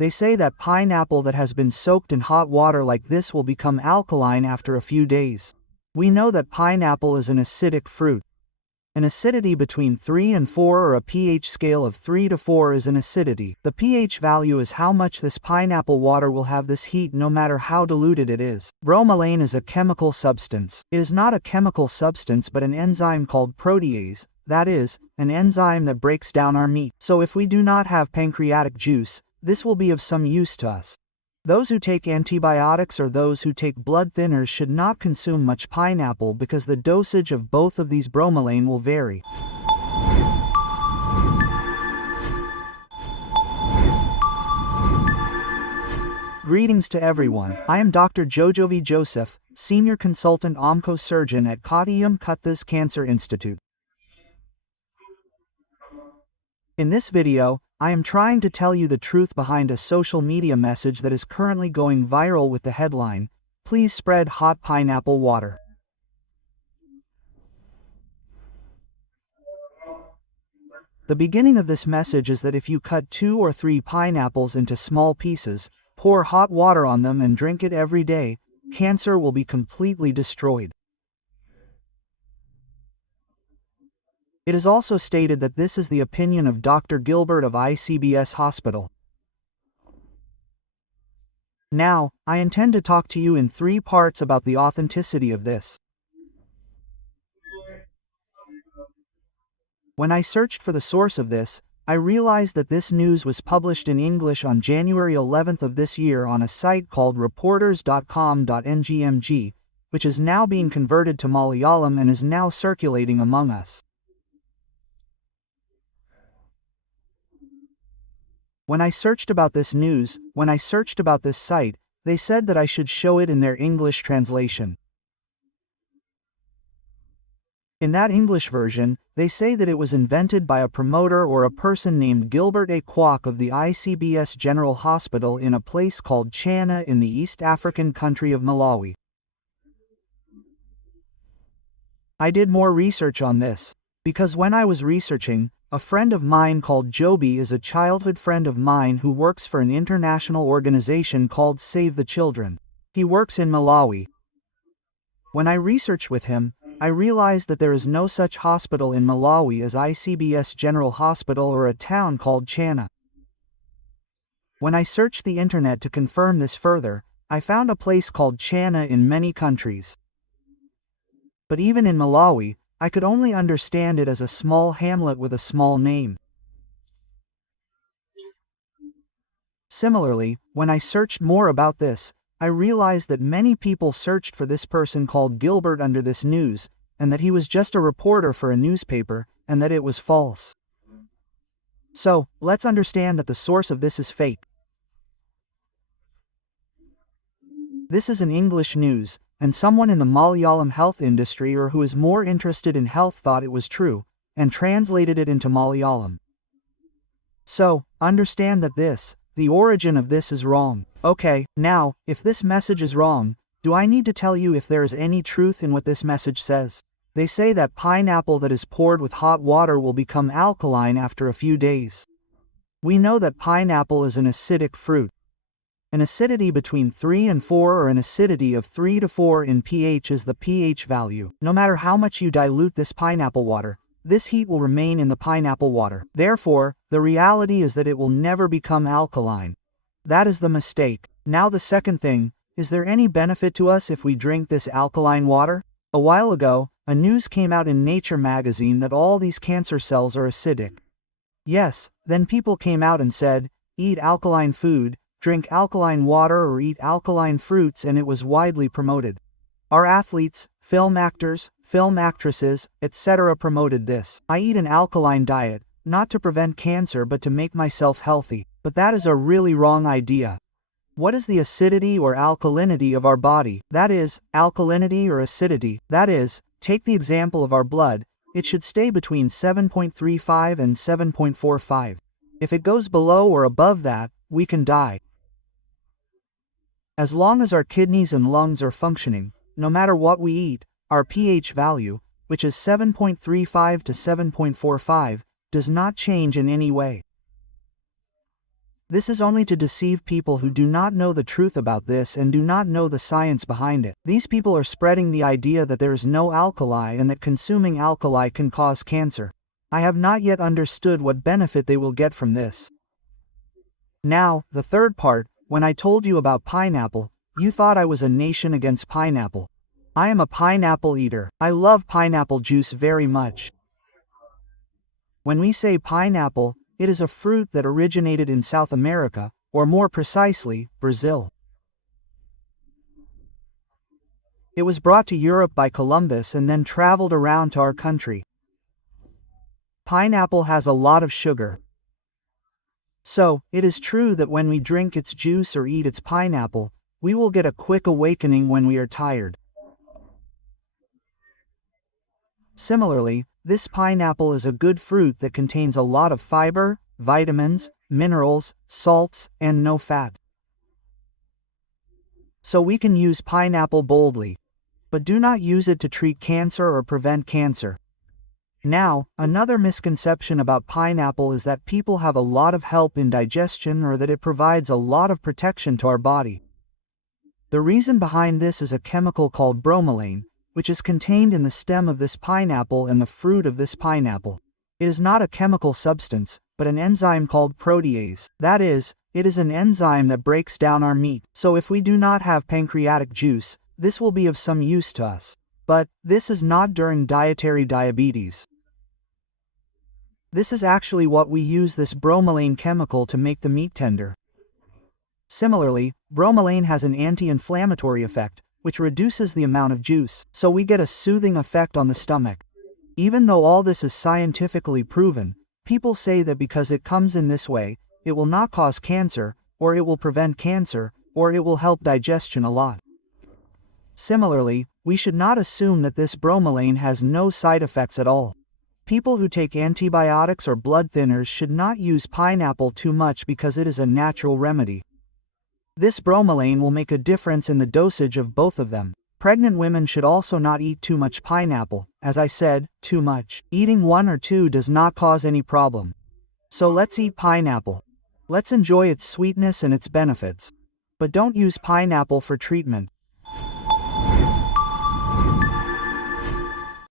They say that pineapple that has been soaked in hot water like this will become alkaline after a few days. We know that pineapple is an acidic fruit. An acidity between 3 and 4 or a pH scale of 3 to 4 is an acidity. The pH value is how much this pineapple water will have this heat no matter how diluted it is. Bromelain is a chemical substance. It is not a chemical substance but an enzyme called protease, that is, an enzyme that breaks down our meat. So if we do not have pancreatic juice, this will be of some use to us. Those who take antibiotics or those who take blood thinners should not consume much pineapple because the dosage of both of these bromelain will vary. Greetings to everyone. I am Dr. Jojovi Joseph, Senior Consultant Oncosurgeon at Kottayam Kutha's Cancer Institute. In this video, I am trying to tell you the truth behind a social media message that is currently going viral with the headline, "Please spread hot pineapple water." The beginning of this message is that if you cut 2 or 3 pineapples into small pieces, pour hot water on them and drink it every day, cancer will be completely destroyed. It is also stated that this is the opinion of Dr. Gilbert of ICBS Hospital. Now, I intend to talk to you in 3 parts about the authenticity of this. When I searched for the source of this, I realized that this news was published in English on January 11th of this year on a site called reporters.com.ngmg, which is now being converted to Malayalam and is now circulating among us. When I searched about this news, when I searched about this site, they said that I should show it in their English translation. In that English version, they say that it was invented by a promoter or a person named Gilbert A. Kwok of the ICBS General Hospital in a place called Chana in the East African country of Malawi. I did more research on this, because when I was researching, a friend of mine called Joby is a childhood friend of mine who works for an international organization called Save the Children. He works in Malawi. When I researched with him, I realized that there is no such hospital in Malawi as ICBS General Hospital or a town called Chana. When I searched the internet to confirm this further, I found a place called Chana in many countries. But even in Malawi, I could only understand it as a small hamlet with a small name. Similarly, when I searched more about this, I realized that many people searched for this person called Gilbert under this news, and that he was just a reporter for a newspaper, and that it was false. So, let's understand that the source of this is fake. This is an English news, and someone in the Malayalam health industry or who is more interested in health thought it was true, and translated it into Malayalam. So, understand that the origin of this is wrong. Okay, now, if this message is wrong, do I need to tell you if there is any truth in what this message says? They say that pineapple that is poured with hot water will become alkaline after a few days. We know that pineapple is an acidic fruit. An acidity between 3 and 4 or an acidity of 3 to 4 in pH is the pH value. No matter how much you dilute this pineapple water, this heat will remain in the pineapple water. Therefore, the reality is that it will never become alkaline. That is the mistake. Now the second thing, is there any benefit to us if we drink this alkaline water? A while ago, a news came out in Nature magazine that all these cancer cells are acidic. Yes, then people came out and said, eat alkaline food, drink alkaline water or eat alkaline fruits, and it was widely promoted. Our athletes, film actors, film actresses, etc. promoted this. I eat an alkaline diet, not to prevent cancer but to make myself healthy. But that is a really wrong idea. What is the acidity or alkalinity of our body? That is, alkalinity or acidity. That is, take the example of our blood, it should stay between 7.35 and 7.45. If it goes below or above that, we can die. As long as our kidneys and lungs are functioning, no matter what we eat, our pH value, which is 7.35 to 7.45, does not change in any way. This is only to deceive people who do not know the truth about this and do not know the science behind it. These people are spreading the idea that there is no alkali and that consuming alkali can cause cancer. I have not yet understood what benefit they will get from this. Now, the third part, when I told you about pineapple, you thought I was a nation against pineapple. I am a pineapple eater. I love pineapple juice very much. When we say pineapple, it is a fruit that originated in South America, or more precisely, Brazil. It was brought to Europe by Columbus and then traveled around to our country. Pineapple has a lot of sugar. So, it is true that when we drink its juice or eat its pineapple, we will get a quick awakening when we are tired. Similarly, this pineapple is a good fruit that contains a lot of fiber, vitamins, minerals, salts, and no fat. So we can use pineapple boldly. But do not use it to treat cancer or prevent cancer. Now, another misconception about pineapple is that people have a lot of help in digestion or that it provides a lot of protection to our body. The reason behind this is a chemical called bromelain, which is contained in the stem of this pineapple and the fruit of this pineapple. It is not a chemical substance, but an enzyme called protease. That is, it is an enzyme that breaks down our meat. So if we do not have pancreatic juice, this will be of some use to us. But, this is not during dietary diabetes. This is actually what we use this bromelain chemical to make the meat tender. Similarly, bromelain has an anti-inflammatory effect, which reduces the amount of juice, so we get a soothing effect on the stomach. Even though all this is scientifically proven, people say that because it comes in this way, it will not cause cancer, or it will prevent cancer, or it will help digestion a lot. Similarly, we should not assume that this bromelain has no side effects at all. People who take antibiotics or blood thinners should not use pineapple too much because it is a natural remedy. This bromelain will make a difference in the dosage of both of them. Pregnant women should also not eat too much pineapple. As I said, too much. Eating 1 or 2 does not cause any problem. So let's eat pineapple. Let's enjoy its sweetness and its benefits. But don't use pineapple for treatment.